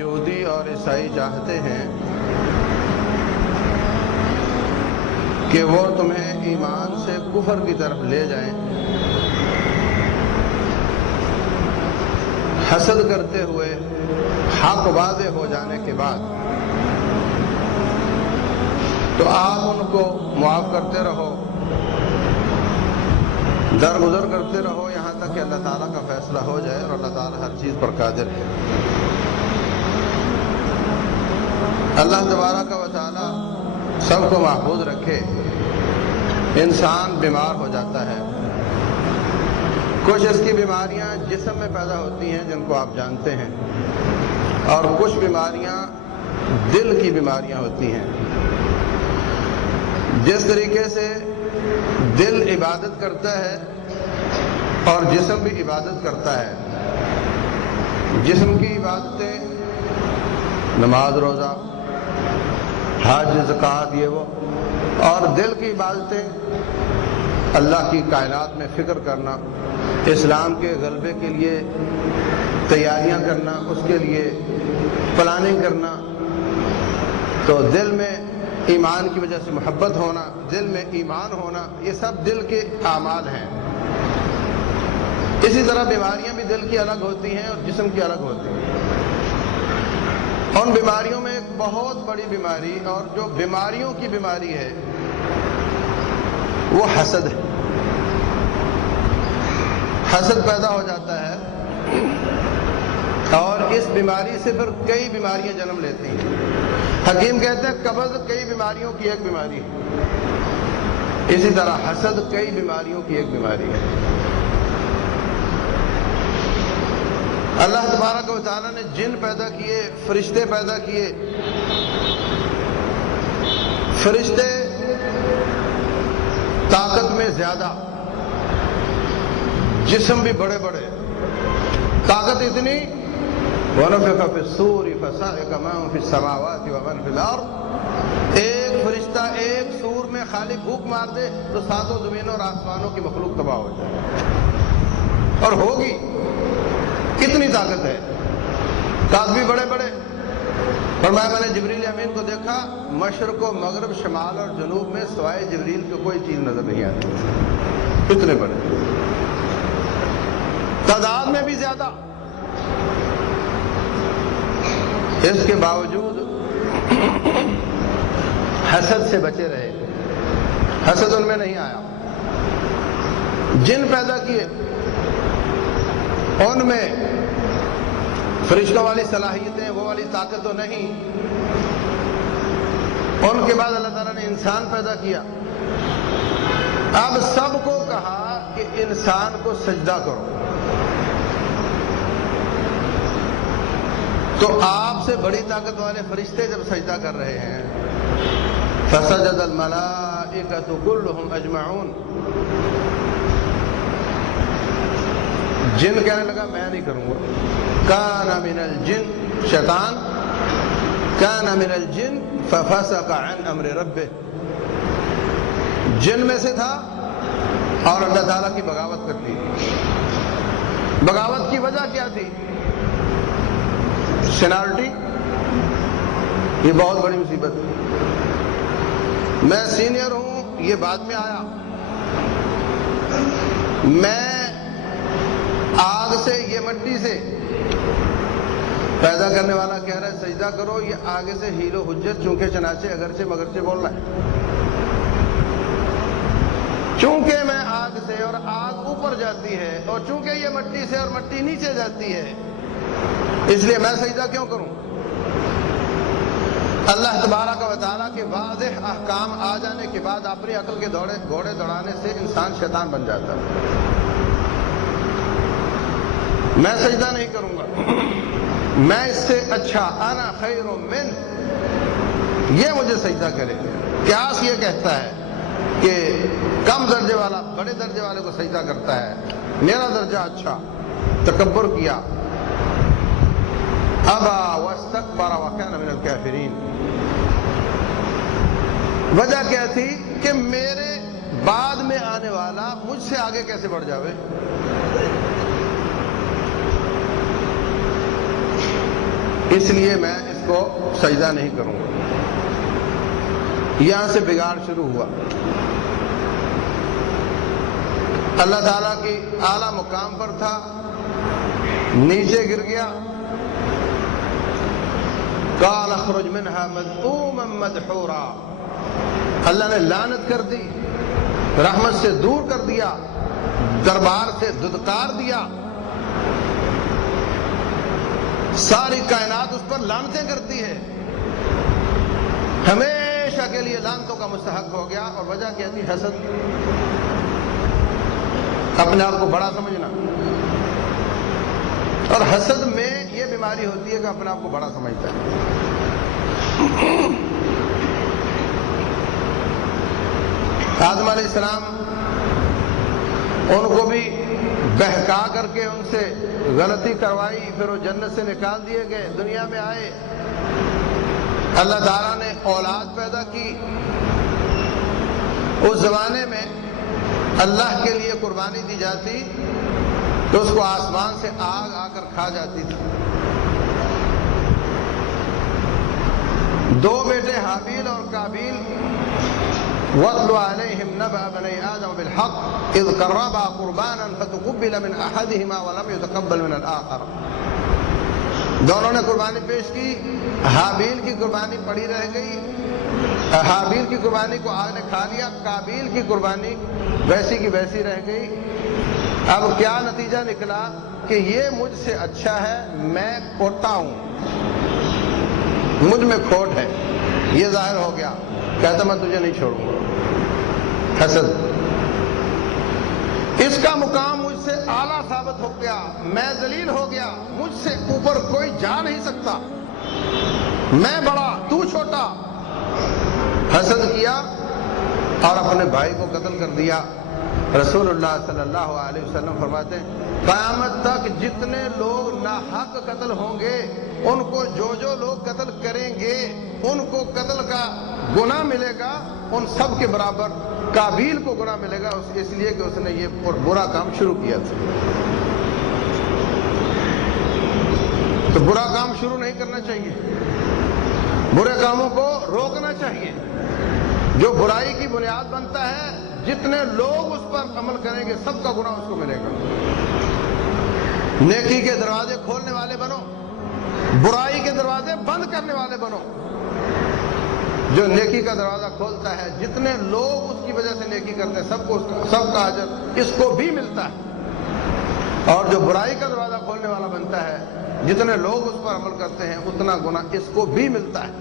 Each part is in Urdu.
یہودی اور عیسائی چاہتے ہیں کہ وہ تمہیں ایمان سے کفر کی طرف لے جائیں، حسد کرتے ہوئے حق واضح ہو جانے کے بعد تو آپ ان کو معاف کرتے رہو، درگزر کرتے رہو یہاں تک کہ اللہ تعالیٰ کا فیصلہ ہو جائے، اور اللہ تعالیٰ ہر چیز پر قادر ہے۔ اللہ تبارک و تعالیٰ سب کو محفوظ رکھے۔ انسان بیمار ہو جاتا ہے، کچھ اس کی بیماریاں جسم میں پیدا ہوتی ہیں جن کو آپ جانتے ہیں، اور کچھ بیماریاں دل کی بیماریاں ہوتی ہیں۔ جس طریقے سے دل عبادت کرتا ہے اور جسم بھی عبادت کرتا ہے، جسم کی عبادتیں نماز روزہ حج زکوٰۃ یہ وہ، اور دل کی عبادتیں اللہ کی کائنات میں فکر کرنا، اسلام کے غلبے کے لیے تیاریاں کرنا، اس کے لیے پلاننگ کرنا۔ تو دل میں ایمان کی وجہ سے محبت ہونا، دل میں ایمان ہونا، یہ سب دل کے اعمال ہیں۔ اسی طرح بیماریاں بھی دل کی الگ ہوتی ہیں اور جسم کی الگ ہوتی ہیں۔ ان بیماریوں میں ایک بہت بڑی بیماری، اور جو بیماریوں کی بیماری ہے، وہ حسد ہے۔ حسد پیدا ہو جاتا ہے، اور اس بیماری سے پھر کئی بیماریاں جنم لیتی ہیں۔ حکیم کہتے ہیں قبض کئی بیماریوں کی ایک بیماری ہے، اسی طرح حسد کئی بیماریوں کی ایک بیماری ہے۔ اللہ تبارک و تعالیٰ نے جن پیدا کیے، فرشتے پیدا کیے، فرشتے طاقت میں زیادہ، جسم بھی بڑے بڑے، طاقت اتنی وَنُفِخَ فِي الصُّورِ فَصَعِقَ مَن فِي السَّمَاوَاتِ وَمَن فِي الْأَرْضِ۔ ایک فرشتہ ایک سور میں خالی پھونک مار دے تو ساتوں زمینوں اور آسمانوں کی مخلوق تباہ ہو جائے، اور ہوگی، کتنی طاقت ہے۔ کاغذ بھی بڑے بڑے۔ فرمایا میں نے جبریل امین کو دیکھا، مشرق و مغرب، شمال اور جنوب میں سوائے جبریل کو کوئی چیز نظر نہیں آتی، اتنے بڑے، تعداد میں بھی زیادہ۔ اس کے باوجود حسد سے بچے رہے، حسد ان میں نہیں آیا۔ جن پیدا کیے ان میں فرشتوں والی صلاحیتیں، وہ والی طاقت تو نہیں۔ ان کے بعد اللہ تعالیٰ نے انسان پیدا کیا۔ اب سب کو کہا کہ انسان کو سجدہ کرو، تو آپ سے بڑی طاقت والے فرشتے جب سجدہ کر رہے ہیں، فسجد الملائکۃ کلھم اجمعون، جن کہنے لگا میں نہیں کروں گا۔ کان من الجن، شیطان کان من الجن ففسق عن امر ربہ، جن میں سے تھا اور اللہ تعالیٰ کی بغاوت کر لی۔ بغاوت کی وجہ کیا تھی؟ سینارٹی، یہ بہت بڑی مصیبت ہے۔ میں سینئر ہوں، یہ بعد میں آیا۔ میں آگ سے، یہ مٹی سے، پیدا کرنے والا کہہ رہا ہے سجدہ کرو، یہ آگے سے ہیل و حجت، چونکہ چنانچہ اگرچہ مگرچہ بول رہا ہے۔ چونکہ میں آگ سے، اور آگ اوپر جاتی ہے، اور چونکہ یہ مٹی سے اور مٹی نیچے جاتی ہے، اس لیے میں سجدہ کیوں کروں؟ اللہ تبارک و تعالیٰ کے واضح احکام آ جانے کے بعد اپنی عقل کے گھوڑے دوڑانے سے انسان شیطان بن جاتا ہے۔ میں سجدہ نہیں کروں گا، میں اس سے اچھا، انا خیر من، یہ مجھے سجدہ کرے۔ قیاس یہ کہتا ہے کہ کم درجے والا بڑے درجے والے کو سجدہ کرتا ہے، میرا درجہ اچھا، تکبر کیا۔ ابا واستکبر وکان من الکافرین۔ وجہ کیا تھی کہ میرے بعد میں آنے والا مجھ سے آگے کیسے بڑھ جاوے۔ اس لیے میں اس کو سجدہ نہیں کروں گا۔ یہاں سے بگاڑ شروع ہوا۔ اللہ تعالیٰ کی اعلیٰ مقام پر تھا، نیچے گر گیا۔ قال اخرج منها مذءوما مدحورا، اللہ نے لعنت کر دی، رحمت سے دور کر دیا، دربار سے دھتکار دیا۔ ساری کائنات اس پر لعنتیں کرتی ہے، ہمیشہ کے لیے لعنتوں کا مستحق ہو گیا۔ اور وجہ کیا تھی؟ حسد، اپنے آپ کو بڑا سمجھنا۔ اور حسد میں یہ بیماری ہوتی ہے کہ اپنے آپ کو بڑا سمجھتا ہے۔ آدم علیہ السلام، ان کو بھی بہکا کر کے ان سے غلطی کروائی، پھر وہ جنت سے نکال دیے گئے، دنیا میں آئے۔ اللہ تعالیٰ نے اولاد پیدا کی۔ اس زمانے میں اللہ کے لیے قربانی دی جاتی تو اس کو آسمان سے آگ آ کر کھا جاتی تھی۔ دو بیٹے حابیل اور قابیل، وَاتْلُ عَلَيْهِمْ نَبَأَ بَنِي آدَمَ بِالْحَقِّ إِذْ قَرَّبَا قُرْبَانًا فَتُقُبِّلَ مِنْ أَحَدِهِمَا وَلَمْ يُتَقَبَّلْ مِنَ الْآخَرِ۔ دونوں نے قربانی پیش کی، حابیل کی قربانی پڑی رہ گئی، حابیل کی قربانی کو آگ نے کھا لیا، قابیل کی قربانی ویسی کی ویسی رہ گئی۔ اب کیا نتیجہ نکلا کہ یہ مجھ سے اچھا ہے، میں کھوٹا ہوں، مجھ میں کھوٹ ہے، یہ ظاہر ہو گیا۔ کہتا میں تجھے نہیں چھوڑوں گا۔ حسد، اس کا مقام مجھ سے اعلیٰ ثابت ہو گیا، میں ذلیل ہو گیا، مجھ سے اوپر کوئی جا نہیں سکتا، میں بڑا تو چھوٹا۔ حسد کیا اور اپنے بھائی کو قتل کر دیا۔ رسول اللہ صلی اللہ علیہ وسلم فرماتے ہیں قیامت تک جتنے لوگ ناحق قتل ہوں گے، ان کو جو لوگ قتل کریں گے ان کو قتل کا گناہ ملے گا، ان سب کے برابر قابیل کو گناہ ملے گا، اس لیے کہ اس نے یہ برا کام شروع کیا تھا۔ تو برا کام شروع نہیں کرنا چاہیے، برے کاموں کو روکنا چاہیے۔ جو برائی کی بنیاد بنتا ہے، جتنے لوگ اس پر عمل کریں گے سب کا گناہ اس کو ملے گا۔ نیکی کے دروازے کھولنے والے بنو، برائی کے دروازے بند کرنے والے بنو۔ جو نیکی کا دروازہ کھولتا ہے، جتنے لوگ اس کی وجہ سے نیکی کرتے ہیں سب کا اجر اس کو بھی ملتا ہے۔ اور جو برائی کا دروازہ کھولنے والا بنتا ہے، جتنے لوگ اس پر عمل کرتے ہیں اتنا گناہ اس کو بھی ملتا ہے۔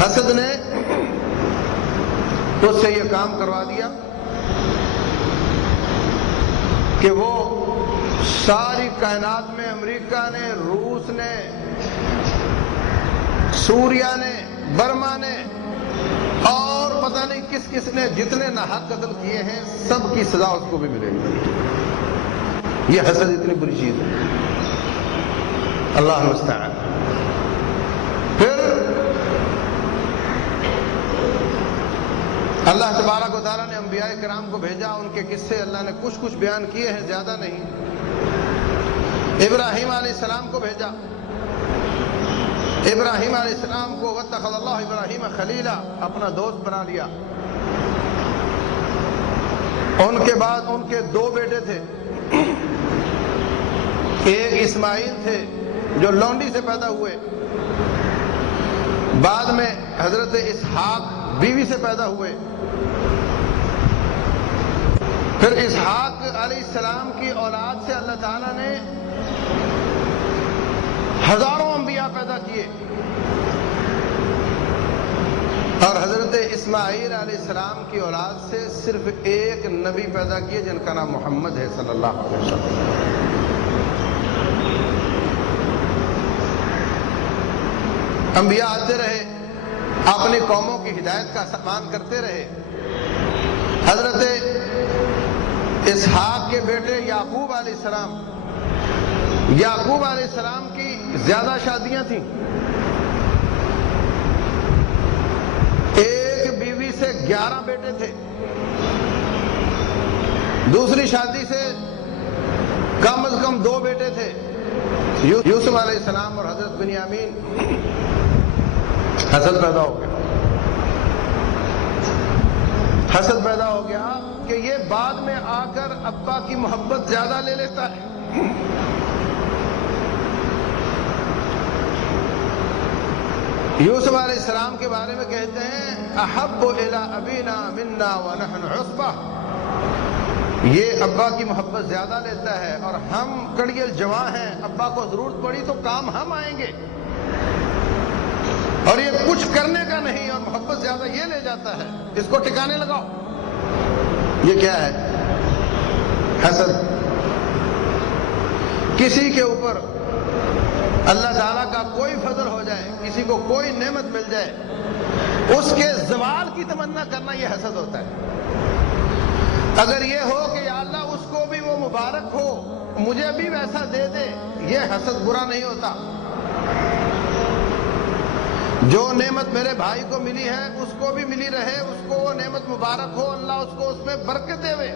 حسد نے تو اس سے یہ کام کروا دیا کہ وہ ساری کائنات میں امریکہ نے، روس نے، سوریا نے، برما نے اور پتہ نہیں کس کس نے جتنے ناحق قتل کیے ہیں سب کی سزا اس کو بھی ملے گی۔ یہ حسد اتنی بری چیز ہے، اللہ المستعان۔ پھر اللہ تبارک و تعالیٰ نے انبیاء کرام کو بھیجا، ان کے قصے اللہ نے کچھ بیان کیے ہیں، زیادہ نہیں۔ ابراہیم علیہ السلام کو بھیجا، ابراہیم علیہ السلام کو واتخذ اللہ ابراہیم خلیلا، اپنا دوست بنا لیا۔ ان کے بعد ان کے دو بیٹے تھے، ایک اسماعیل تھے جو لونڈی سے پیدا ہوئے، بعد میں حضرت اسحاق بیوی سے پیدا ہوئے، پھر اسحاق علیہ السلام کی اولاد سے اللہ تعالیٰ نے ہزاروں انبیاء پیدا کیے، اور حضرت اسماعیل علیہ السلام کی اولاد سے صرف ایک نبی پیدا کیے جن کا نام محمد ہے صلی اللہ علیہ وسلم۔ انبیاء آتے رہے، اپنی قوموں کی ہدایت کا سامان کرتے رہے۔ حضرت اسحاق کے بیٹے یعقوب علیہ السلام، یعقوب علیہ السلام کی زیادہ شادیاں تھیں، ایک بیوی سے 11 بیٹے تھے، دوسری شادی سے کم از کم 2 بیٹے تھے، یوسف علیہ السلام اور حضرت بنیامین حسد پیدا ہو گیا. حسد پیدا ہو گیا کہ یہ بعد میں آ کر ابا کی محبت زیادہ لے لیتا ہے. یوسف علیہ السلام کے بارے میں کہتے ہیں احب الی ابینا منا ونحن عصبہ، یہ ابا کی محبت زیادہ لیتا ہے اور ہم کڑیل جوان ہیں، ابا کو ضرورت پڑی تو کام ہم آئیں گے، اور یہ کچھ کرنے کا نہیں اور محبت زیادہ یہ لے جاتا ہے، اس کو ٹھکانے لگاؤ. یہ کیا ہے؟ حسد. کسی کے اوپر اللہ تعالیٰ کا کوئی فضل ہو جائے، کسی کو کوئی نعمت مل جائے، اس کے زوال کی تمنا کرنا یہ حسد ہوتا ہے. اگر یہ ہو کہ یا اللہ اس کو بھی وہ مبارک ہو، مجھے بھی ویسا دے دے، یہ حسد برا نہیں ہوتا. جو نعمت میرے بھائی کو ملی ہے اس کو بھی ملی رہے، اس کو وہ نعمت مبارک ہو، اللہ اس کو اس میں برکت دے وے.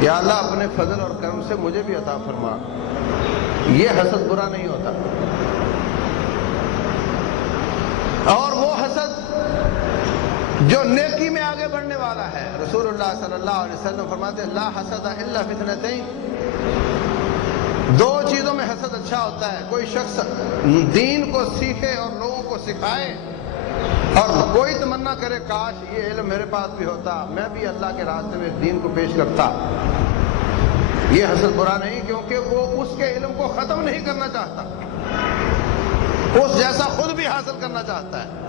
یا اللہ اپنے فضل اور کرم سے مجھے بھی عطا فرما، یہ حسد برا نہیں ہوتا. اور وہ حسد جو نیکی میں آگے بڑھنے والا ہے، رسول اللہ صلی اللہ علیہ وسلم فرماتے ہیں لا حسد الا فی اثنتین، دو چیزوں میں حسد اچھا ہوتا ہے. کوئی شخص دین کو سیکھے اور لوگوں کو سکھائے اور کوئی تمنا کرے کاش یہ علم میرے پاس بھی ہوتا، میں بھی اللہ کے راستے میں دین کو پیش کرتا. یہ حسد برا نہیں، کیونکہ وہ اس کے علم کو ختم نہیں کرنا چاہتا، اس جیسا خود بھی حاصل کرنا چاہتا ہے.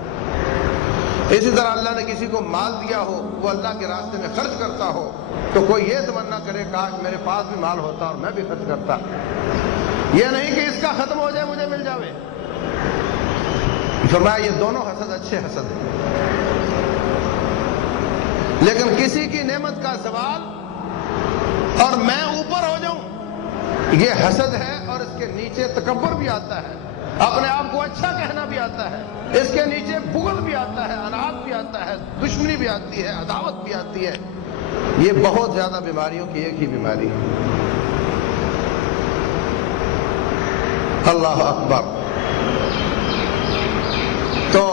اسی طرح اللہ نے کسی کو مال دیا ہو، وہ اللہ کے راستے میں خرچ کرتا ہو، تو کوئی یہ تمنا کرے کاش میرے پاس بھی مال ہوتا اور میں بھی خرچ کرتا. یہ نہیں کہ اس کا ختم ہو جائے مجھے مل جاوے. فرمایا یہ دونوں حسد اچھے حسد ہیں. لیکن کسی کی نعمت کا زوال اور میں اوپر ہو جاؤں، یہ حسد ہے، اور اس کے نیچے تکبر بھی آتا ہے، اپنے آپ کو اچھا کہنا بھی آتا ہے، اس کے نیچے بغض بھی آتا ہے، اناد بھی آتا ہے، دشمنی بھی آتی ہے، عداوت بھی آتی ہے. یہ بہت زیادہ بیماریوں کی ایک ہی بیماری ہے. اللہ اکبر. تو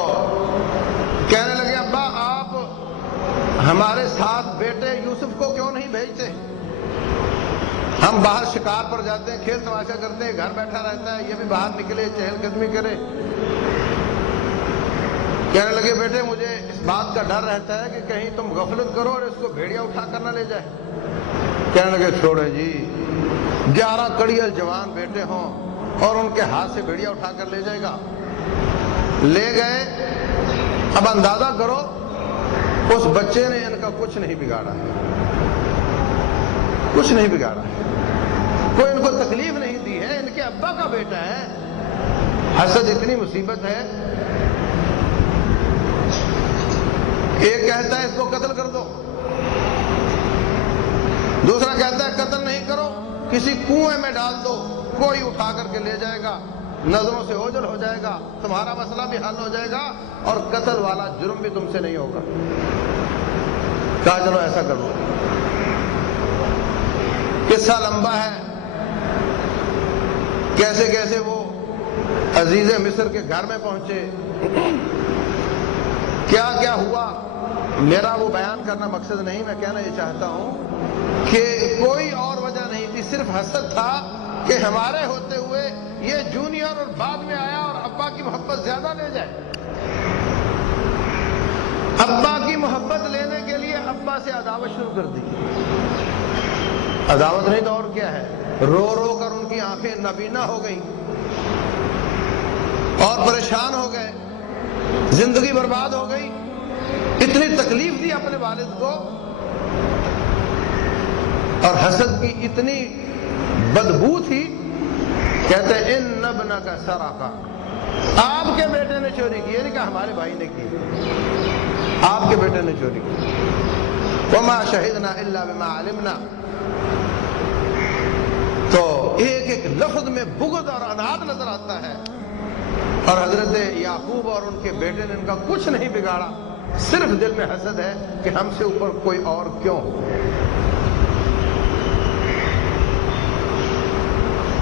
کہنے لگے ابا آپ ہمارے ساتھ بیٹے یوسف کو کیوں نہیں بھیجتے؟ ہم باہر شکار پر جاتے ہیں، کھیل تماشا کرتے ہیں، گھر بیٹھا رہتا ہے، یہ بھی باہر نکلے چہل قدمی کرے. کہنے لگے بیٹے مجھے اس بات کا ڈر رہتا ہے کہ کہیں تم غفلت کرو اور اس کو بھیڑیا اٹھا کر نہ لے جائے. کہنے لگے چھوڑے جی، 11 کڑیل جوان بیٹے ہوں اور ان کے ہاتھ سے بھیڑیا اٹھا کر لے جائے گا. لے گئے. اب اندازہ کرو اس بچے نے ان کا کچھ نہیں بگاڑا ہے، کچھ نہیں بگاڑا ہے، کوئی ان کو تکلیف نہیں دی ہے، ان کے ابا کا بیٹا ہے. حسد اتنی مصیبت ہے. ایک کہتا ہے اس کو قتل کر دو، دوسرا کہتا ہے قتل نہیں کرو، کسی کنویں میں ڈال دو، کوئی اٹھا کر کے لے جائے گا، نظروں سے اوجھل ہو جائے گا، تمہارا مسئلہ بھی حل ہو جائے گا اور قتل والا جرم بھی تم سے نہیں ہوگا. کہا چلو ایسا کر لو. قصہ لمبا ہے، کیسے کیسے وہ عزیز مصر کے گھر میں پہنچے، کیا کیا ہوا. میرا وہ بیان کرنا مقصد نہیں، میں کہنا یہ چاہتا ہوں کہ کوئی اور وجہ نہیں تھی، صرف حسد تھا کہ ہمارے ہوتے ہوئے یہ جونیئر اور بعد میں آیا اور ابا کی محبت زیادہ لے جائے. ابا کی محبت لینے کے لیے ابا سے عداوت شروع کر دی. عداوت نہیں تو اور کیا ہے، رو رو کر ان کی آنکھیں نابینا ہو گئیں اور پریشان ہو گئے، زندگی برباد ہو گئی. اتنی تکلیف دی اپنے والد کو، اور حسد کی اتنی بدبو تھی. کہتے ہیں ان ابنک سرق، آپ کے بیٹے نے چوری کی، یعنی کہ ہمارے بھائی نے کی، آپ کے بیٹے نے چوری کی. وما شہدنا الا بما علمنا. تو ایک ایک لفظ میں بغض اور اناد نظر آتا ہے. اور حضرت یعقوب اور ان کے بیٹے نے ان کا کچھ نہیں بگاڑا، صرف دل میں حسد ہے کہ ہم سے اوپر کوئی اور کیوں ہو.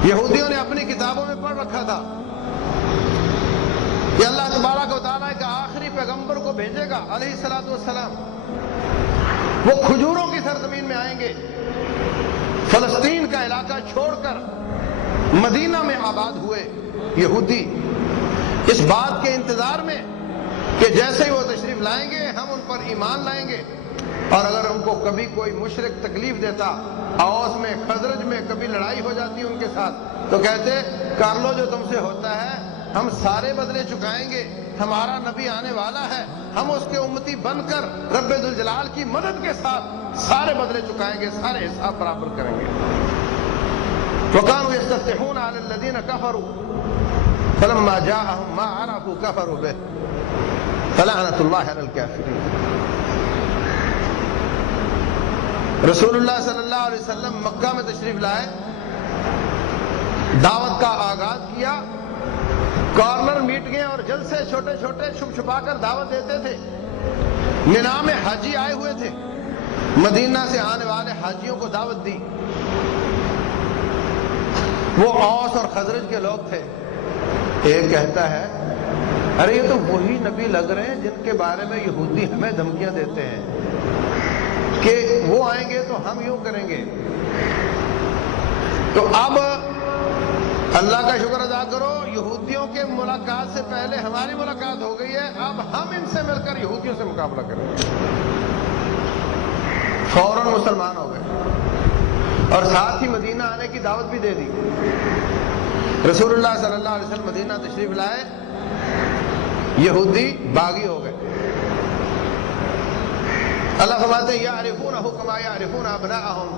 یہودیوں نے اپنی کتابوں میں پڑھ رکھا تھا کہ اللہ تبارک و تعالیٰ کا آخری پیغمبر کو بھیجے گا علیہ الصلوۃ والسلام، وہ کھجوروں کی سرزمین میں آئیں گے، فلسطین کا علاقہ چھوڑ کر مدینہ میں آباد ہوئے یہودی اس بات کے انتظار میں کہ جیسے ہی وہ تشریف لائیں گے ہم ان پر ایمان لائیں گے، اور اگر ان کو کبھی کوئی مشرک تکلیف دیتا، اوس میں خزرج میں کبھی لڑائی ہو جاتی ان کے ساتھ، تو کہتے کر لو جو تم سے ہوتا ہے، ہم سارے بدلے چکائیں گے، ہمارا نبی آنے والا ہے، ہم اس کے امتی بن کر رب ذوالجلال کی مدد کے ساتھ سارے بدلے چکائیں گے، سارے حساب برابر کریں گے۔ وَكَانُوا يَسْتَفْتِحُونَ عَلَى الَّذِينَ كَفَرُوا فَلَمَّا جَاءَهُم مَّا عَرَفُوا كَفَرُوا بِهِ فَلَعْنَةُ اللَّهِ عَلَى الْكَافِرِينَ۔ رسول اللہ صلی اللہ علیہ وسلم مکہ میں تشریف لائے، دعوت کا آغاز کیا، کارنر میٹ گئے اور جلسے چھوٹے چھوٹے چھپ چھپا کر دعوت دیتے تھے۔ مینا میں حاجی آئے ہوئے تھے، مدینہ سے آنے والے حاجیوں کو دعوت دی، وہ اوس اور خزرج کے لوگ تھے۔ ایک کہتا ہے ارے یہ تو وہی نبی لگ رہے ہیں جن کے بارے میں یہودی ہمیں دھمکیاں دیتے ہیں کہ وہ آئیں گے تو ہم یوں کریں گے۔ تو اب اللہ کا شکر ادا کرو، یہودیوں کے ملاقات سے پہلے ہماری ملاقات ہو گئی ہے، اب ہم ان سے مل کر یہودیوں سے مقابلہ کریں گے۔ فوراً مسلمان ہو گئے اور ساتھ ہی مدینہ آنے کی دعوت بھی دے دی۔ رسول اللہ صلی اللہ علیہ وسلم مدینہ تشریف لائے، یہودی باغی ہو گئے۔ اللہ فرماتے ہیں یعرفونہ کما یعرفون ابناءہم،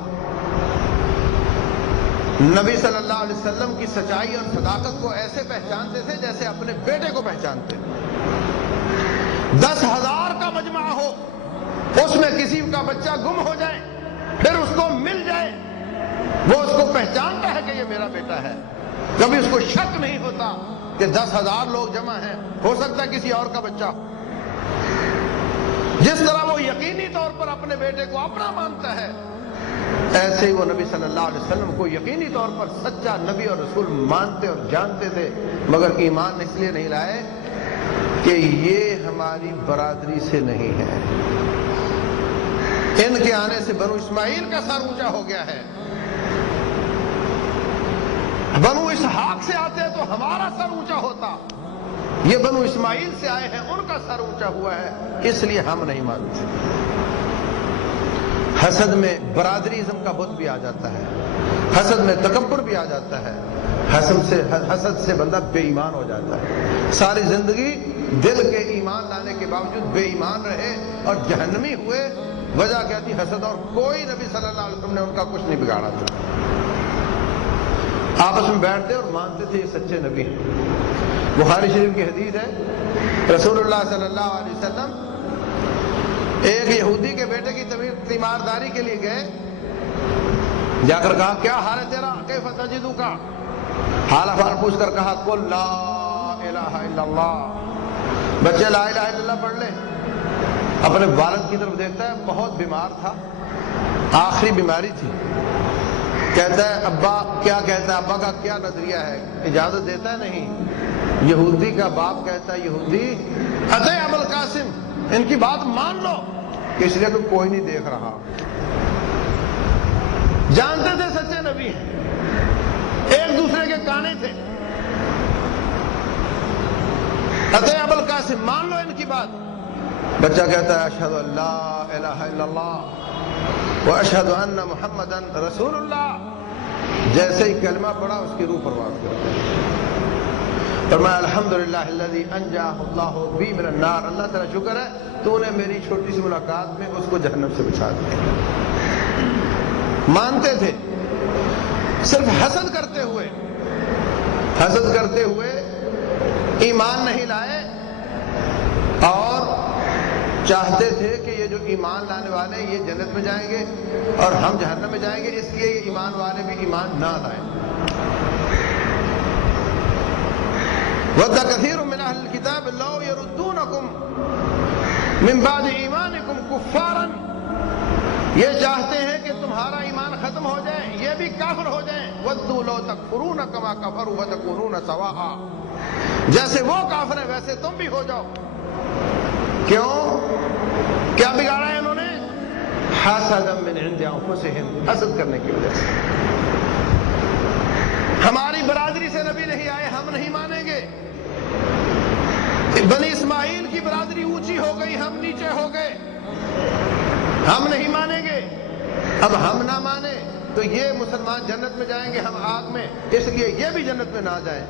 نبی صلی اللہ علیہ وسلم کی سچائی اور صداقت کو ایسے پہچانتے تھے جیسے اپنے بیٹے کو پہچانتے۔ 10,000 کا مجمع ہو، اس میں کسی کا بچہ گم ہو جائے پھر اس کو مل جائے، وہ اس کو پہچانتا ہے کہ یہ میرا بیٹا ہے، کبھی اس کو شک نہیں ہوتا کہ 10,000 لوگ جمع ہیں، ہو سکتا ہے کسی اور کا بچہ ہو۔ جس طرح وہ یقینی طور پر اپنے بیٹے کو اپنا مانتا ہے، ایسے ہی وہ نبی صلی اللہ علیہ وسلم کو یقینی طور پر سچا نبی اور رسول مانتے اور جانتے تھے، مگر ایمان اس لیے نہیں لائے کہ یہ ہماری برادری سے نہیں ہے، ان کے آنے سے بنو اسماعیل کا سر اونچا ہو گیا ہے، بنو اسحاق سے آتے تو ہمارا سر اونچا ہوتا، یہ بنو اسماعیل سے آئے ہیں ان کا سر اونچا ہوا ہے، اس لیے ہم نہیں مانتے۔ حسد میں برادریزم کا بت بھی آ جاتا ہے، حسد میں تکبر بھی آ جاتا ہے، حسد سے بندہ بے ایمان ہو جاتا ہے، ساری زندگی دل کے ایمان لانے کے باوجود بے ایمان رہے اور جہنمی ہوئے۔ وجہ کیا تھی؟ حسد، اور کوئی نبی صلی اللہ علیہ وسلم نے ان کا کچھ نہیں بگاڑا تھا، آپس میں بیٹھتے اور مانتے تھے یہ سچے نبی ہیں۔ بخاری شریف کی حدیث ہے، رسول اللہ صلی اللہ علیہ وسلم ایک یہودی کے بیٹے کی تیمارداری کے لیے گئے، جا کر کہا کیا حال ہے تیرا، کیف تجدو کا، حال احوال پوچھ کر کہا قل لا الہ الا اللہ، بچے لا الہ الا اللہ پڑھ لیں۔ اپنے والد کی طرف دیکھتا ہے، بہت بیمار تھا، آخری بیماری تھی، کہتا ہے ابا کیا کہتا ہے، ابا کا کیا نظریہ ہے، اجازت دیتا ہے نہیں۔ یہودی کا باپ کہتا ہے یہودی اتے ابو القاسم، ان کی بات مان لو، اس لیے کہ کوئی نہیں دیکھ رہا، جانتے تھے سچے نبی ہیں، ایک دوسرے کے کانے تھے، اتے ابو القاسم مان لو ان کی بات۔ بچہ کہتا ہے اشہد ان لا الہ الا اللہ واشہد ان محمدا رسول اللہ، جیسے ہی کلمہ پڑھا اس کی روح پرواز کر فرمایا الحمدللہ الذی انجاہ اللہ بی من النار، اللہ تعالیٰ شکر ہے تو نے میری چھوٹی سی ملاقات میں اس کو جہنم سے بچا دیا۔ مانتے تھے، صرف حسد کرتے ہوئے ایمان نہیں لائے، اور چاہتے تھے کہ یہ جو ایمان لانے والے ہیں یہ جنت میں جائیں گے اور ہم جہنم میں جائیں گے، اس لیے یہ ایمان والے بھی ایمان نہ لائیں۔ وَدَّ كَثِيرٌ مِّنْ أَهْلِ الْكِتَابِ لَوْ يَرُدُّونَكُمْ مِنْ بَعْدِ إِيمَانِكُمْ كُفَّارًا، یہ چاہتے ہیں کہ تمہارے تمہارا ایمان ختم ہو جائے، یہ بھی کافر ہو جائیں، وَدُّوا لَوْ تَكْفُرُونَ كَمَا كَفَرُوا وَتَكُونُونَ سَوَاءً، جیسے وہ کافر ہیں ویسے تم بھی ہو جاؤ۔ کیوں؟ کیا بگاڑا ہے انہوں نے؟ حَسَدًا مِّنْ عِندِ أَنفُسِهِمْ، حسد کرنے کی وجہ سے۔ ہماری برادری سے نبی نہیں آئے، ہم نہیں مانیں گے۔ بنی اسماعیل کی برادری اونچی ہو گئی، ہم نیچے ہو گئے، ہم نہیں مانیں گے۔ اب ہم نہ مانیں تو یہ مسلمان جنت میں جائیں گے، ہم آگ میں، اس لیے یہ بھی جنت میں نہ جائیں۔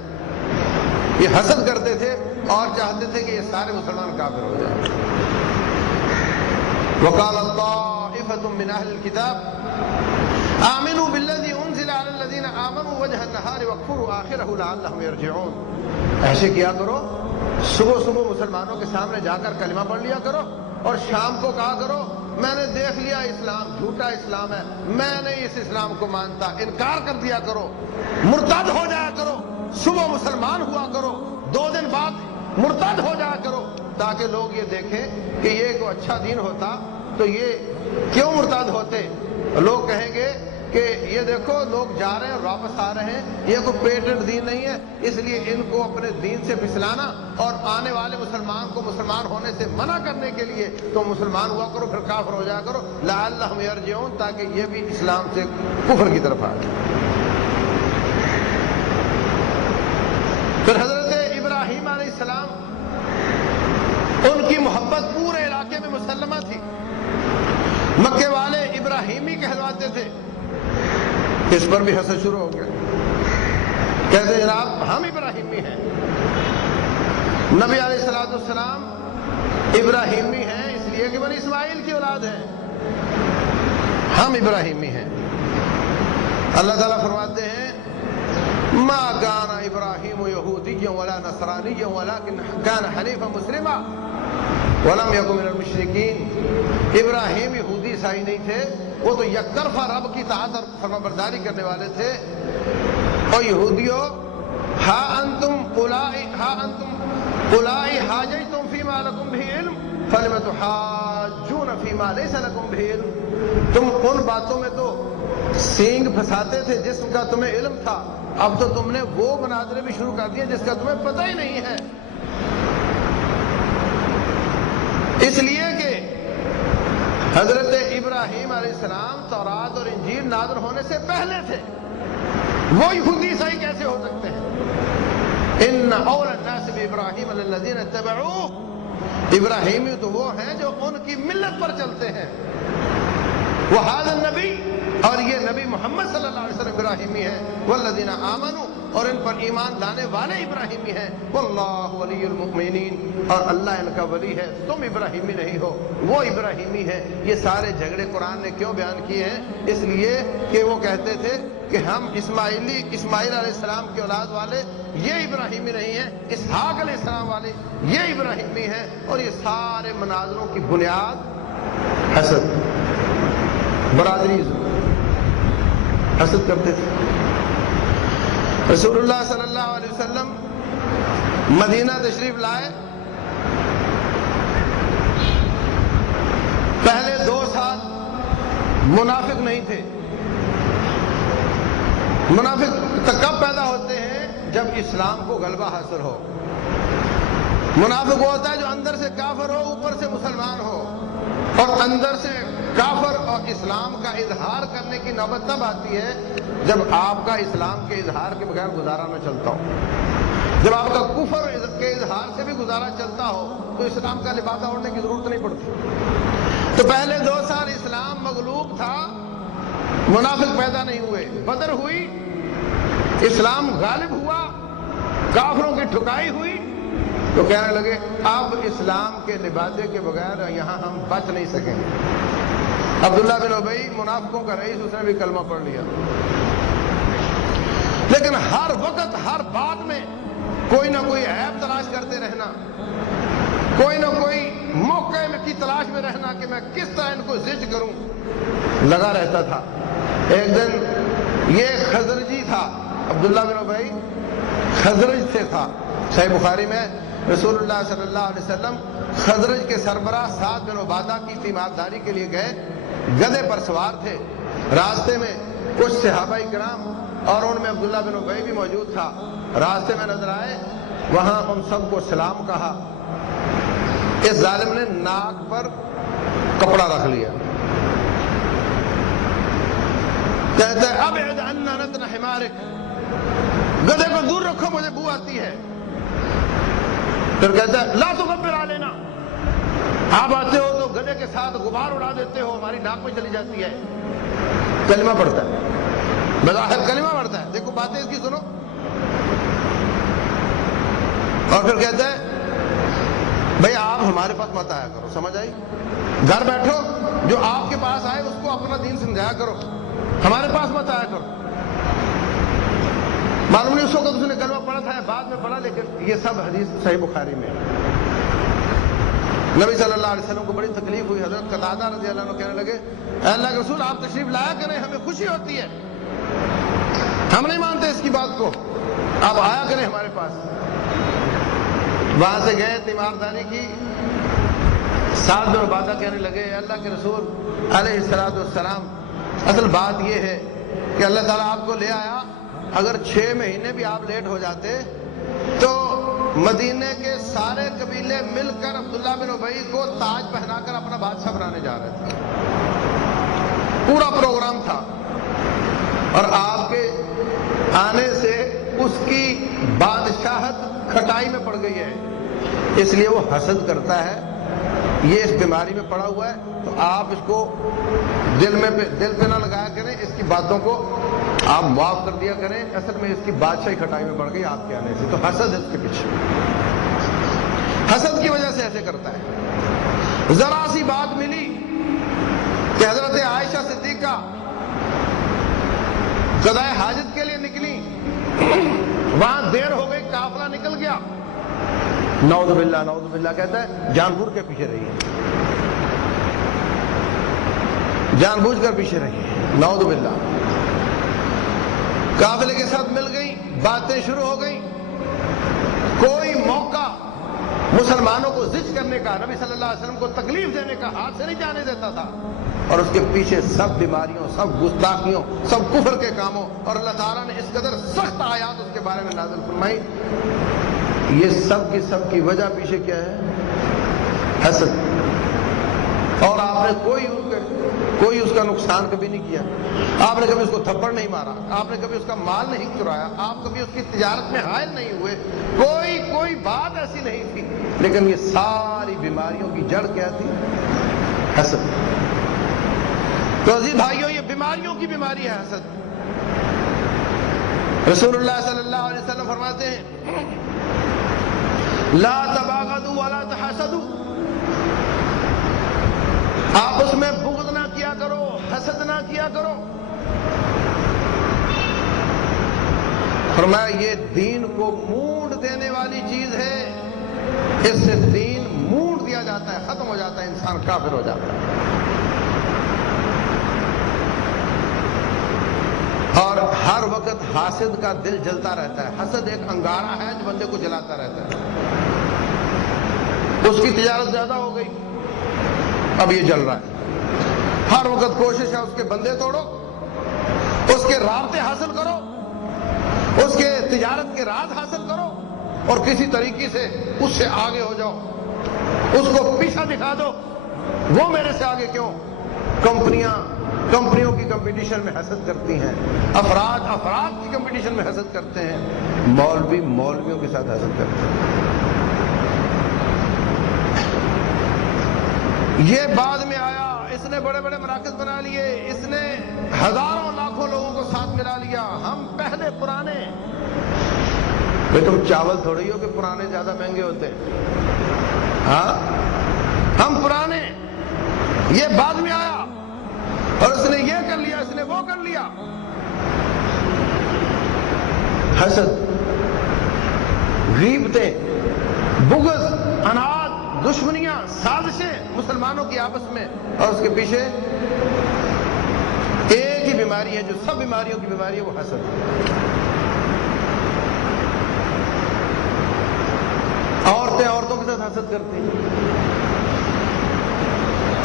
یہ حسد کرتے تھے اور چاہتے تھے کہ یہ سارے مسلمان کافر ہو جائیں۔ وقال طائفة من أهل الكتاب آمنوا بالذي أنزل على الذين آمنوا وجه النهار واكفروا آخره لعلهم يرجعون۔ ایسے کیا کرو، صبح صبح مسلمانوں کے سامنے جا کر کلمہ پڑھ لیا کرو اور شام کو کہا کرو میں نے دیکھ لیا اسلام جھوٹا اسلام ہے، میں نہیں اس اسلام کو مانتا، انکار کر دیا کرو، مرتد ہو جایا کرو، صبح مسلمان ہوا کرو، 2 دن بعد مرتد ہو جایا کرو، تاکہ لوگ یہ دیکھیں کہ یہ کوئی اچھا دین ہوتا تو یہ کیوں مرتد ہوتے۔ لوگ کہیں گے کہ یہ دیکھو لوگ جا رہے ہیں اور واپس آ رہے ہیں، یہ کوئی پیٹنٹ دین نہیں ہے، اس لیے ان کو اپنے دین سے پھسلانا اور آنے والے مسلمان کو مسلمان ہونے سے منع کرنے کے لیے تو مسلمان ہوا کرو پھر کافر ہو جایا کرو، لعلہم یرجعون، تاکہ یہ بھی اسلام سے کفر کی طرف آ جائے۔ پھر حضرت ابراہیم علیہ السلام، ان کی محبت پورے علاقے میں مسلمہ تھی، مکے والے ابراہیمی کہلواتے تھے، اس پر بھی حسد شروع ہو گیا، کہتے جناب ہم ابراہیمی ہیں، نبی علیہ السلام ابراہیمی ہیں اس لیے کہ بنی اسماعیل کی اولاد ہیں، ہم ابراہیمی ہیں۔ اللہ تعالیٰ فرماتے ہیں ما كان ابراہیم یہودیا ولا نصرانیا ولكن كان حنیفا مسلما ولم يكن من المشرکین۔ ابراہیم یہودی عیسائی نہیں تھے، وہ تو یک طرفہ رب کی اطاعت اور فرمانبرداری کرنے والے تھے۔ اور یہودیوں ہا انتم اولائی حاجیتم فیما لکم بہ علم فلم تحاجون فیما لیس لکم بہ علم، تم ان باتوں میں تو سینگ پھنساتے تھے جس کا تمہیں علم تھا، اب تو تم نے وہ مناظرے بھی شروع کر دیے جس کا تمہیں پتہ ہی نہیں ہے۔ اس لیے کہ حضرت ابراہیم علیہ السلام تورات اور انجیل نازل ہونے سے پہلے تھے، وہ یہودی عیسائی کیسے ہو سکتے ہیں؟ ان اول الناس بابراہیم الذین اتبعوہ، ابراہیمی تو وہ ہیں جو ان کی ملت پر چلتے ہیں، وہذا النبی، اور یہ نبی محمد صلی اللہ علیہ وسلم ابراہیمی ہیں، والذین آمنوا، اور ان پر ایمان لانے والے ابراہیمی ہیں، واللہ ولی المؤمنین، اور اللہ ان کا ولی ہے، تم ابراہیمی نہیں ہو، وہ ابراہیمی ہے۔ یہ سارے جھگڑے قرآن نے کیوں بیان کیے ہیں؟ اس لیے کہ وہ کہتے تھے کہ ہم اسماعیل علیہ السلام کی اولاد والے یہ ابراہیمی نہیں ہیں، اسحاق علیہ السلام والے یہ ابراہیمی ہیں، اور یہ سارے مناظروں کی بنیاد حسد، برادری حسد کرتے تھے۔ رسول اللہ صلی اللہ علیہ وسلم مدینہ تشریف لائے، پہلے 2 سال منافق نہیں تھے۔ منافق کب پیدا ہوتے ہیں؟ جب اسلام کو غلبہ حاصل ہو۔ منافق وہ ہوتا ہے جو اندر سے کافر ہو اوپر سے مسلمان ہو، اور اندر سے کافر اور اسلام کا اظہار کرنے کی نوبت تب آتی ہے جب آپ کا اسلام کے اظہار کے بغیر گزارا نہ چلتا ہو، جب آپ کا کفر کے اظہار سے بھی گزارا چلتا ہو تو اسلام کا لبادہ اوڑھنے کی ضرورت نہیں پڑتی۔ تو پہلے 2 سال اسلام مغلوب تھا، منافق پیدا نہیں ہوئے۔ بدر ہوئی، اسلام غالب ہوا، کافروں کی ٹھکائی ہوئی، تو کہنے لگے اب اسلام کے لبادے کے بغیر یہاں ہم بچ نہیں سکیں گے۔ عبداللہ بن ابی منافقوں کا رئیس، اس نے بھی کلمہ پڑھ لیا، لیکن ہر وقت ہر بات میں کوئی نہ کوئی عیب تلاش کرتے رہنا، کوئی نہ کوئی موقع کی تلاش میں رہنا کہ میں کس طرح ان کو زج کروں، لگا رہتا تھا۔ ایک دن یہ خزرجی تھا، عبداللہ بن ابی خزرج سے تھا، صحیح بخاری میں رسول اللہ صلی اللہ علیہ وسلم خزرج کے سربراہ سعد بن عبادہ کی تیمارداری کے لیے گئے، گدھے پر سوار تھے، راستے میں کچھ صحابہ کرام اور ان میں عبداللہ بن ابی بھی موجود تھا، راستے میں نظر آئے، وہاں ان سب کو سلام کہا۔ اس ظالم نے ناک پر کپڑا رکھ لیا، کہتا ہے ابعد عنا نتن حمارک، گدھے کو دور رکھو مجھے بو آتی ہے۔ پھر کہتا ہے لا تغبر علینا، آپ آتے ہو تو گدھے کے ساتھ غبار اڑا دیتے ہو، ہماری ناک میں چلی جاتی ہے۔ کلمہ پڑھتا ہے، بظاہر کلمہ پڑھتا ہے، دیکھو باتیں اس کی سنو۔ اور پھر کہتا ہے بھئی آپ ہمارے پاس مت آیا کرو، سمجھ آئی؟ گھر بیٹھو، جو آپ کے پاس آئے اس کو اپنا دین سمجھایا کرو، ہمارے پاس مت آیا کرو۔ معلوم نہیں اس وقت اس نے کلمہ پڑھا تھا بعد میں پڑھا، لیکن یہ سب حدیث صحیح بخاری میں۔ نبی صلی اللہ علیہ وسلم کو بڑی تکلیف ہوئی، حضرت قتادہ رضی اللہ عنہ کہنے لگے اے اللہ کے رسول آپ تشریف لایا کریں، ہمیں خوشی ہوتی ہے، ہم نہیں مانتے اس کی بات کو، آپ آیا کریں ہمارے پاس۔ وہاں سے گئے، تیمارداری کی، سعد بن عبادہ کہنے لگے اے اللہ کے رسول علیہ السلام اصل بات یہ ہے کہ اللہ تعالیٰ آپ کو لے آیا، اگر 6 مہینے بھی آپ لیٹ ہو جاتے تو مدینے کے سارے قبیلے مل کر عبداللہ بن ابی کو تاج پہنا کر اپنا بادشاہ بنانے جا رہے تھے، پورا پروگرام تھا، اور آپ کے آنے سے اس کی بادشاہت کھٹائی میں پڑ گئی ہے، اس لیے وہ حسد کرتا ہے، یہ اس بیماری میں پڑا ہوا ہے، تو آپ اس کو دل پہ نہ لگایا کریں، اس کی باتوں کو آپ معاف کر دیا کریں، اصل میں اس کی بادشاہی کھٹائی میں پڑ گئی آپ کے آنے سے، تو حسد ہے اس کے پیچھے، حسد کی وجہ سے ایسے کرتا ہے۔ ذرا سی بات ملی کہ حضرت عائشہ صدیقہ قضائے حاجت کے لیے نکلی، وہاں دیر ہو گئی، قافلہ نکل گیا، نعوذ باللہ کہتا ہے جان بوجھ کے پیچھے رہی ہے، جان بوجھ کر پیچھے رہی ہے، نعوذ باللہ۔ قافلے کے ساتھ مل گئی، باتیں شروع ہو گئی، کوئی موقع مسلمانوں کو زج کرنے کا، نبی صلی اللہ علیہ وسلم کو تکلیف دینے کا ہاتھ سے نہیں جانے دیتا تھا، اور اس کے پیچھے سب بیماریوں، سب گستاخیوں، سب کفر کے کاموں، اور اللہ تعالیٰ نے اس قدر سخت آیات اس کے بارے میں نازل فرمائی۔ یہ سب کی وجہ پیچھے کیا ہے؟ حسد۔ اور آپ نے کوئی اس کا نقصان کبھی نہیں کیا، آپ نے کبھی اس کو تھپڑ نہیں مارا، آپ نے کبھی اس کا مال نہیں چرایا، آپ کبھی اس کی تجارت میں حائل نہیں ہوئے، کوئی بات ایسی نہیں تھی، لیکن یہ ساری بیماریوں کی جڑ کیا تھی؟ حسد۔ تو عزیز بھائیوں، یہ بیماریوں کی بیماری ہے حسد۔ رسول اللہ صلی اللہ علیہ وسلم فرماتے ہیں لا تباغضوا ولا تحاسدوا، آپس میں بغض نہ کیا کرو، حسد نہ کیا کرو۔ فرمایا یہ دین کو مونڈ دینے والی چیز ہے، اس سے دین مونڈ دیا جاتا ہے، ختم ہو جاتا ہے، انسان کافر ہو جاتا ہے۔ اور ہر وقت حاسد کا دل جلتا رہتا ہے، حسد ایک انگارہ ہے جو بندے کو جلاتا رہتا ہے۔ اس کی تجارت زیادہ ہو گئی، اب یہ جل رہا ہے، ہر وقت کوشش ہے اس کے بندے توڑو، اس کے رابطے حاصل کرو، اس کے تجارت کے راز حاصل کرو، اور کسی طریقے سے اس سے آگے ہو جاؤ، اس کو پیچھا دکھا دو، وہ میرے سے آگے کیوں؟ کمپنیوں کی کمپٹیشن میں حسد کرتی ہیں، افراد کی کمپٹیشن میں حسد کرتے ہیں، مولویوں کے ساتھ حسد کرتے ہیں۔ یہ بعد میں آیا، اس نے بڑے بڑے مراکز بنا لیے، اس نے ہزاروں لاکھوں لوگوں کو ساتھ ملا لیا، ہم پہلے پرانے۔ بھئی تم چاول تھوڑی ہو کہ پرانے زیادہ مہنگے ہوتے ہیں، ہاں ہم پرانے، یہ بعد میں آیا، اور اس نے یہ کر لیا، اس نے وہ کر لیا۔ حسد، غیبتیں، بغض، اناد، دشمنیاں، سازشیں مسلمانوں کی آپس میں، اور اس کے پیچھے ایک ہی بیماری ہے جو سب بیماریوں کی بیماری ہے، وہ حسد۔ عورتیں عورتوں کے ساتھ حسد کرتی ہیں،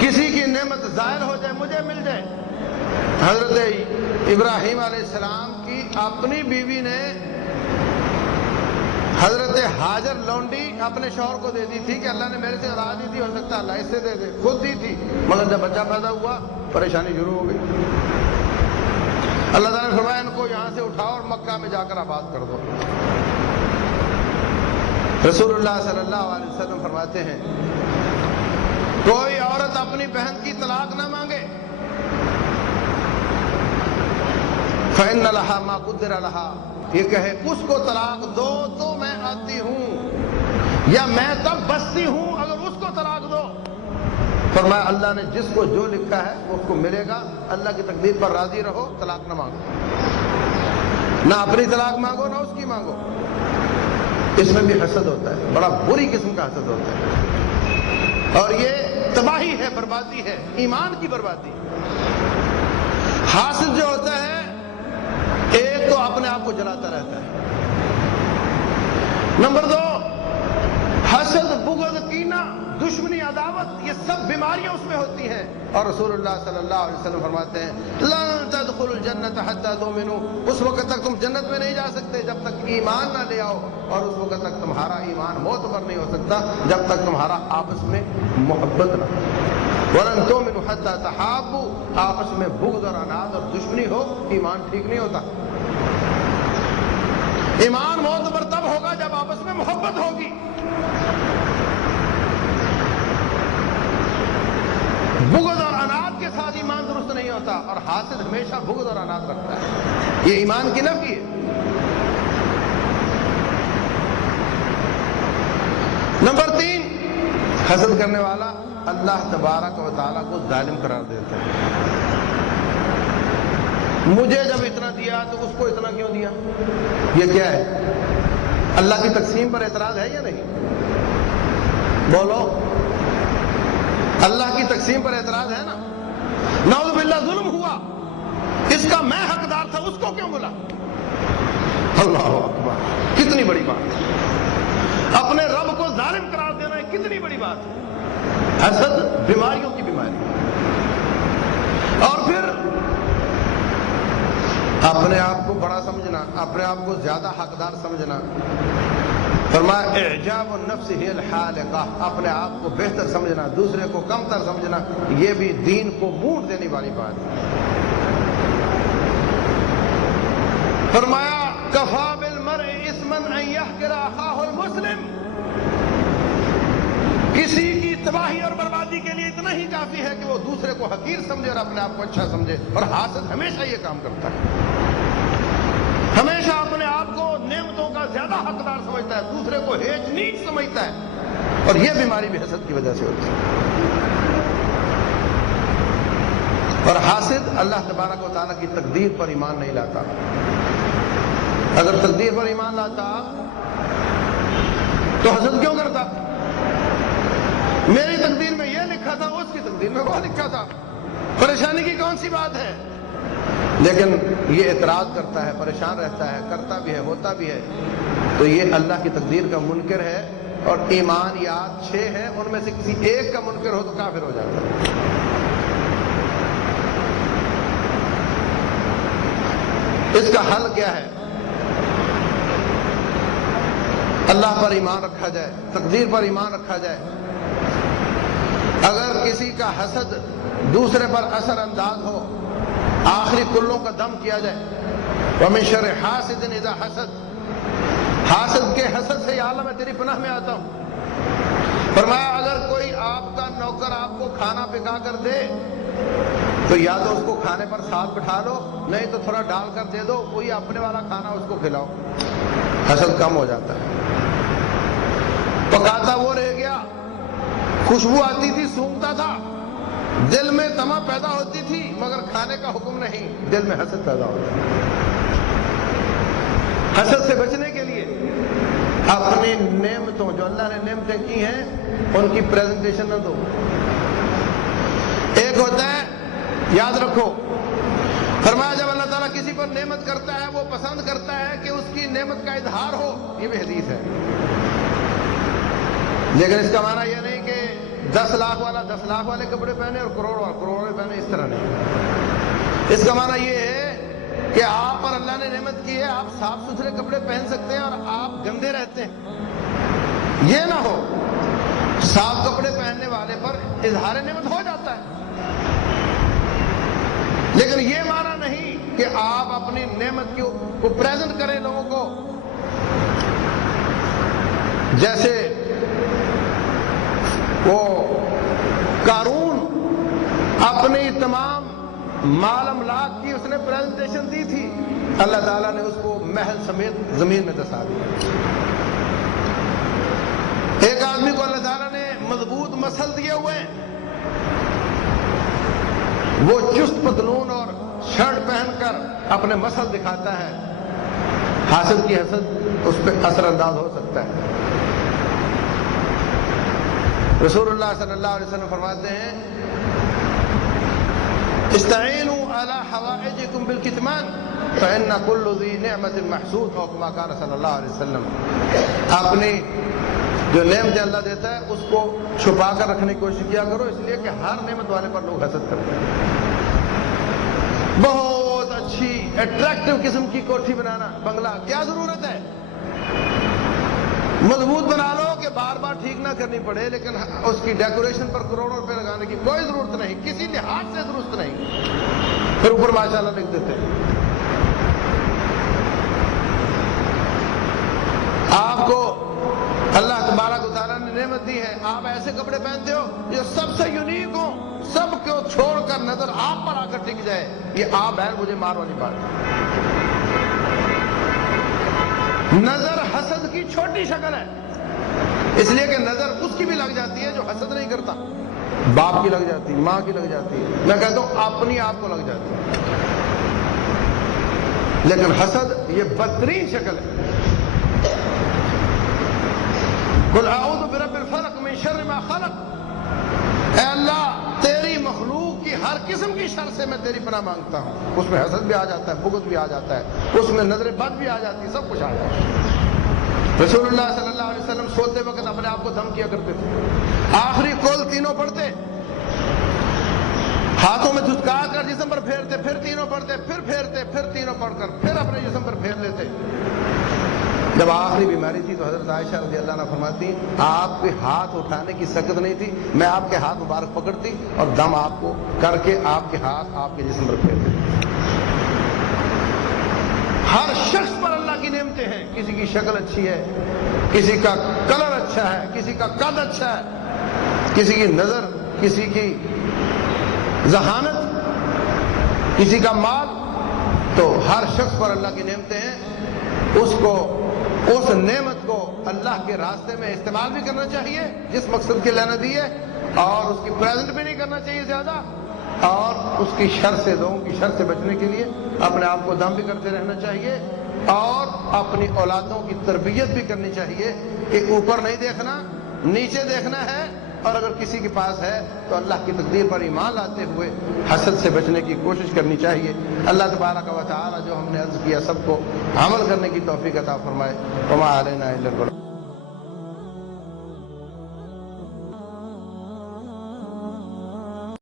کسی کی نعمت زائل ہو جائے، مجھے مل جائے، حضرت ابراہیم علیہ السلام کی اپنی بیوی نے حضرت حاجر لونڈی اپنے شوہر کو دے دی تھی کہ اللہ نے میرے سے راضی تھی، ہو سکتا ہے اللہ اس سے دے دے، خود دی تھی، مگر جب بچہ پیدا ہوا پریشانی شروع ہو گئی۔ اللہ تعالیٰ نے فرمایا ان کو یہاں سے اٹھاؤ اور مکہ میں جا کر آباد کر دو۔ رسول اللہ صلی اللہ علیہ وسلم فرماتے ہیں کوئی عورت اپنی بہن کی طلاق نہ مانگے، فَإِنَّ لَهَا مَا قُدِّرَ لَهَا، یہ کہے اس کو طلاق دو تو میں آتی ہوں یا میں تب بستی ہوں اگر اس کو طلاق دو۔ فرمایا اللہ نے جس کو جو لکھا ہے اس کو ملے گا، اللہ کی تقدیر پر راضی رہو، طلاق نہ مانگو، نہ اپنی طلاق مانگو نہ اس کی مانگو۔ اس میں بھی حسد ہوتا ہے، بڑا بری قسم کا حسد ہوتا ہے، اور یہ تباہی ہے، بربادی ہے، ایمان کی بربادی۔ حاسد جو ہوتا ہے ایک تو اپنے آپ کو جلاتا رہتا ہے، نمبر دو حسد، بغض، کینہ، دشمنی، عداوت، یہ سب بیماریاں اس میں ہوتی ہیں۔ اور رسول اللہ صلی اللہ علیہ وسلم فرماتے ہیں لن تدخلوا الجنۃ حتى تؤمنوا، اس وقت تک تم جنت میں نہیں جا سکتے جب تک ایمان نہ لے آؤ، اور اس وقت تک تمہارا ایمان معتبر نہیں ہو سکتا جب تک تمہارا آپس میں محبت نہ ہو۔ وَلَن تُؤْمِنُوا حَتَّى تَحَابُّوا، آپس میں بغض اور عناد اور دشمنی ہو، ایمان ٹھیک نہیں ہوتا۔ ایمان معتبر تب ہوگا جب آپس میں محبت ہوگی۔ بغض اور عناد کے ساتھ ایمان درست نہیں ہوتا، اور حاسد ہمیشہ بغض اور عناد رکھتا ہے، یہ ایمان کی نفی ہے۔ نمبر 3، حسد کرنے والا اللہ تبارک و تعالیٰ کو ظالم قرار دیتا ہے۔ مجھے جب اتنا دیا تو اس کو اتنا کیوں دیا؟ یہ کیا ہے؟ اللہ کی تقسیم پر اعتراض ہے یا نہیں؟ بولو، اللہ کی تقسیم پر اعتراض ہے نا؟ نعوذ باللہ ظلم ہوا، اس کا میں حقدار تھا، اس کو کیوں ملا؟ اللہ اکبر، کتنی بڑی بات، اپنے رب کو ظالم قرار دینا کتنی بڑی بات ہے۔ حسد بیماریوں کی بیماری، اور پھر اپنے آپ کو بڑا سمجھنا، اپنے آپ کو زیادہ حقدار سمجھنا۔ فرمایا اعجاب النفس ہی الحالقہ، اپنے آپ کو بہتر سمجھنا، دوسرے کو کم تر سمجھنا، یہ بھی دین کو مونڈ دینے والی بات ہے۔ فرمایا کفا بالمرء اثما ان یحقر اخاہ المسلم، کسی کی تباہی اور بربادی کے لیے اتنا ہی کافی ہے کہ وہ دوسرے کو حقیر سمجھے اور اپنے آپ کو اچھا سمجھے، اور حاسد ہمیشہ یہ کام کرتا ہے، ہمیشہ اپنے آپ کو نعمتوں کا زیادہ حقدار سمجھتا ہے، دوسرے کو ہیچ نیچ سمجھتا ہے، اور یہ بیماری بھی حسد کی وجہ سے ہوتی ہے۔ اور حاسد اللہ تبارک و تعالیٰ کی تقدیر پر ایمان نہیں لاتا۔ اگر تقدیر پر ایمان لاتا تو حسد کیوں کرتا؟ میری تقدیر میں یہ لکھا تھا، اس کی تقدیر میں وہ لکھا تھا، پریشانی کی کون سی بات ہے؟ لیکن یہ اعتراض کرتا ہے، پریشان رہتا ہے، کرتا بھی ہے، ہوتا بھی ہے، تو یہ اللہ کی تقدیر کا منکر ہے، اور ایمانیات 6 ہیں، ان میں سے کسی ایک کا منکر ہو تو کافر ہو جاتا ہے۔ اس کا حل کیا ہے؟ اللہ پر ایمان رکھا جائے، تقدیر پر ایمان رکھا جائے۔ اگر کسی کا حسد دوسرے پر اثر انداز ہو، آخری کلوں کا دم کیا جائے۔ وَمِن شَرِّ حَاسِدٍ إِذَا حَسَدَ، حاسد کے حسد سے یا اللہ میں تیری پناہ میں آتا ہوں۔ فرمایا اگر کوئی آپ کا نوکر آپ کو کھانا پکا کر دے تو یا تو اس کو کھانے پر ساتھ بٹھا لو، نہیں تو تھوڑا ڈال کر دے دو، کوئی اپنے والا کھانا اس کو کھلاؤ، حسد کم ہو جاتا ہے۔ پکاتا وہ رہ گیا، خوشبو آتی تھی، سونگتا تھا، دل میں طمع پیدا ہوتی تھی، مگر کھانے کا حکم نہیں، دل میں حسد پیدا ہوتا ہے۔ حسد سے بچنے کے لیے اپنی نعمتوں، جو اللہ نے نعمتیں کی ہیں، ان کی پریزنٹیشن نہ دو۔ ایک ہوتا ہے، یاد رکھو، فرمایا جب اللہ تعالیٰ کسی پر نعمت کرتا ہے وہ پسند کرتا ہے کہ اس کی نعمت کا اظہار ہو، یہ بھی حدیث ہے۔ لیکن اس کا معنی یہ نہیں کہ 10 لاکھ والا 10 لاکھ والے کپڑے پہنے اور کروڑ والا کروڑ والے پہنے، اس طرح نہیں۔ اس کا معنی یہ ہے کہ آپ پر اللہ نے نعمت کی ہے، آپ صاف ستھرے کپڑے پہن سکتے ہیں اور آپ گندے رہتے ہیں، یہ نہ ہو۔ صاف کپڑے پہننے والے پر اظہار نعمت ہو جاتا ہے، لیکن یہ معنی نہیں کہ آپ اپنی نعمت کو پریزنٹ کریں لوگوں کو۔ جیسے وہ قارون اپنی تمام مال املاک کی اس نے پریزنٹیشن دی تھی، اللہ تعالیٰ نے اس کو محل سمیت زمین میں دسا دیا۔ ایک آدمی کو اللہ تعالیٰ نے مضبوط مسل دیے ہوئے ہیں، وہ چست پتلون اور شرٹ پہن کر اپنے مسل دکھاتا ہے، حاسد کی حسد اس پہ اثر انداز ہو سکتا ہے۔ رسول اللہ صلی اللہ علیہ وسلم فرماتے ہیں استعینوا علی حوائجکم بالکتمان فإن كل ذی نعمت محسود، اور کما کان صلی اللہ علیہ وسلم، اپنی جو نعمت اللہ دیتا ہے اس کو چھپا کر رکھنے کی کوشش کیا کرو، اس لیے کہ ہر نعمت والے پر لوگ حسد کرتے ہیں۔ بہت اچھی اٹریکٹیو قسم کی کوٹھی بنانا، بنگلہ، کیا ضرورت ہے؟ مضبوط بنا لو کہ بار بار ٹھیک نہ کرنی پڑے، لیکن اس کی ڈیکوریشن پر کروڑوں روپے لگانے کی کوئی ضرورت نہیں، کسی لحاظ سے درست نہیں، پھر اوپر ماشاءاللہ لکھ دیتے ہیں۔ آپ کو اللہ تبارک و تعالیٰ نے نعمت دی ہے، آپ ایسے کپڑے پہنتے ہو جو سب سے یونیک ہوں، سب کو چھوڑ کر نظر آپ پر آ کر ٹک جائے، یہ آپ ہے مجھے مار والی بات۔ نظر حسد کی چھوٹی شکل ہے، اس لیے کہ نظر اس کی بھی لگ جاتی ہے جو حسد نہیں کرتا، باپ کی لگ جاتی ہے، ماں کی لگ جاتی ہے، میں کہتا ہوں اپنی آپ کو لگ جاتی ہے، لیکن حسد یہ بدترین شکل ہے۔ قل اعوذ برب الفلق من شر ما خلق، اے اللہ تیری مخلوق کی ہر قسم کی شر سے میں تیری پناہ مانگتا ہوں۔ اس میں حسد بھی آ جاتا ہے، بغض بھی آ جاتا ہے، اس میں نظر بد بھی آ جاتی ہے، سب کچھ آ جاتا ہے۔ رسول اللہ صلی اللہ علیہ وسلم سوتے وقت اپنے آپ کو دم کیا کرتے تھے، آخری قول تینوں پڑھتے، ہاتھوں میں دھتکا کر جسم پر پھیرتے، پھر تینوں پڑھتے، پھر پھیرتے، پھر تینوں پڑھ کر پھر اپنے جسم پر پھیر لیتے۔ جب آخری بیماری تھی تو حضرت عائشہ رضی اللہ عنہ فرماتی آپ کے ہاتھ اٹھانے کی سکت نہیں تھی، میں آپ کے ہاتھ مبارک پکڑتی اور دم آپ کو کر کے آپ کے ہاتھ آپ کے جسم پر پھیر دیتی۔ ہر شخص پر اللہ کی نعمتیں ہیں، کسی کی شکل اچھی ہے، کسی کا کلر اچھا ہے، کسی کا قد اچھا ہے، کسی کی نظر، کسی کی ذہانت، کسی کا مال، تو ہر شخص پر اللہ کی نعمتیں ہیں، اس نعمت کو اللہ کے راستے میں استعمال بھی کرنا چاہیے جس مقصد کے لیے دی ہے، اور اس کی پریزنٹ بھی نہیں کرنا چاہیے زیادہ، اور اس کی شر سے، لوگوں کی شر سے بچنے کے لیے اپنے آپ کو دم بھی کرتے رہنا چاہیے، اور اپنی اولادوں کی تربیت بھی کرنی چاہیے کہ اوپر نہیں دیکھنا، نیچے دیکھنا ہے، اور اگر کسی کے پاس ہے تو اللہ کی تقدیر پر ایمان لاتے ہوئے حسد سے بچنے کی کوشش کرنی چاہیے۔ اللہ تبارک و تعالی جو ہم نے عرض کیا سب کو عمل کرنے کی توفیق عطا فرمائے۔ وما علینا الا البلاغ۔